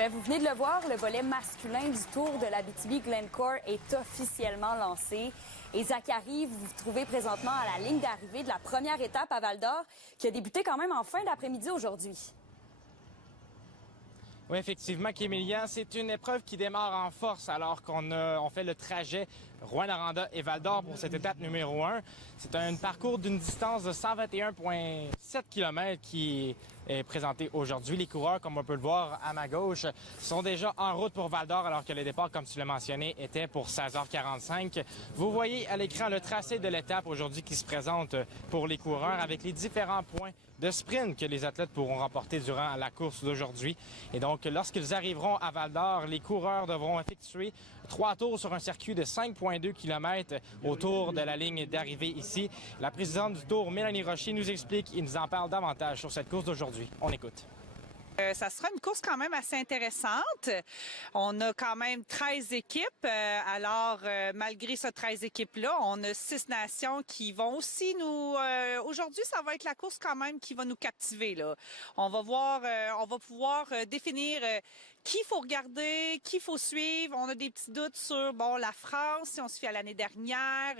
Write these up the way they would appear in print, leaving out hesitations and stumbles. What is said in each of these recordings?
bien, vous venez de le voir, le volet masculin du Tour de l'Abitibi-Glencore est officiellement lancé. Et Zachary, vous vous trouvez présentement à la ligne d'arrivée de la première étape à Val-d'Or, qui a débuté quand même en fin d'après-midi aujourd'hui. Oui, effectivement, Kémilien, c'est une épreuve qui démarre en force alors qu'on fait le trajet Rouyn-Noranda et Val-d'Or pour cette étape numéro 1. C'est un parcours d'une distance de 121,7 km qui est présenté aujourd'hui. Les coureurs, comme on peut le voir à ma gauche, sont déjà en route pour Val-d'Or alors que le départ, comme tu l'as mentionné, était pour 16h45. Vous voyez à l'écran le tracé de l'étape aujourd'hui qui se présente pour les coureurs avec les différents points de sprint que les athlètes pourront remporter durant la course d'aujourd'hui. Et donc, lorsqu'ils arriveront à Val-d'Or, les coureurs devront effectuer 3 tours sur un circuit de 5,2 km autour de la ligne d'arrivée ici. La présidente du Tour, Mélanie Rocher, nous explique et nous en parle davantage sur cette course d'aujourd'hui. On écoute. Ça sera une course quand même assez intéressante. On a quand même 13 équipes. Malgré ces 13 équipes-là, on a 6 nations qui vont aussi nous... Aujourd'hui, ça va être la course quand même qui va nous captiver, là. On va pouvoir définir qui faut regarder, qui faut suivre. On a des petits doutes sur, la France, si on se fie à l'année dernière.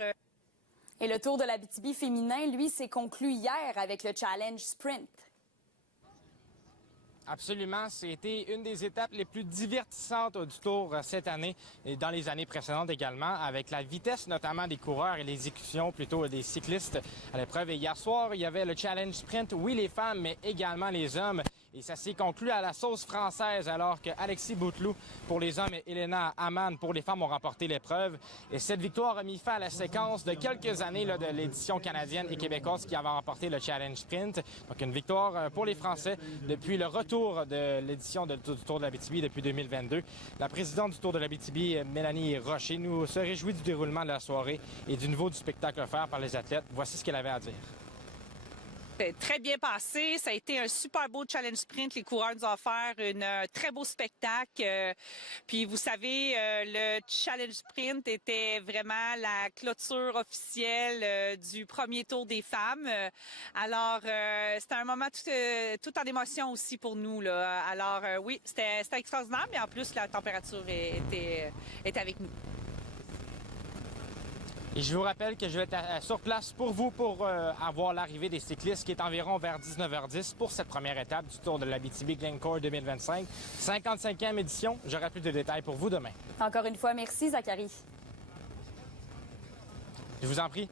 Et le Tour de l'Abitibi féminin, lui, s'est conclu hier avec le Challenge Sprint. Absolument. C'était une des étapes les plus divertissantes du Tour cette année et dans les années précédentes également, avec la vitesse notamment des coureurs et l'exécution plutôt des cyclistes à l'épreuve. Et hier soir, il y avait le Challenge Sprint, oui les femmes, mais également les hommes. Et ça s'est conclu à la sauce française alors que Alexis Bouteloup pour les hommes et Elena Hamann pour les femmes ont remporté l'épreuve. Et cette victoire a mis fin à la séquence de quelques années de l'édition canadienne et québécoise qui avait remporté le Challenge Sprint. Donc une victoire pour les Français depuis le retour de l'édition du Tour de l'Abitibi depuis 2022. La présidente du Tour de l'Abitibi, Mélanie Rocher, nous se réjouit du déroulement de la soirée et du niveau du spectacle offert par les athlètes. Voici ce qu'elle avait à dire. Très bien passé. Ça a été un super beau challenge sprint. Les coureurs nous ont offert un très beau spectacle. Puis vous savez, le challenge sprint était vraiment la clôture officielle du premier tour des femmes. C'était un moment tout en émotion aussi pour nous, là. Oui, c'était extraordinaire, mais en plus la température était avec nous. Et je vous rappelle que je vais être sur place pour vous pour avoir l'arrivée des cyclistes qui est environ vers 19h10 pour cette première étape du Tour de l'Abitibi-Glencore 2025. 55e édition. J'aurai plus de détails pour vous demain. Encore une fois, merci Zachary. Je vous en prie.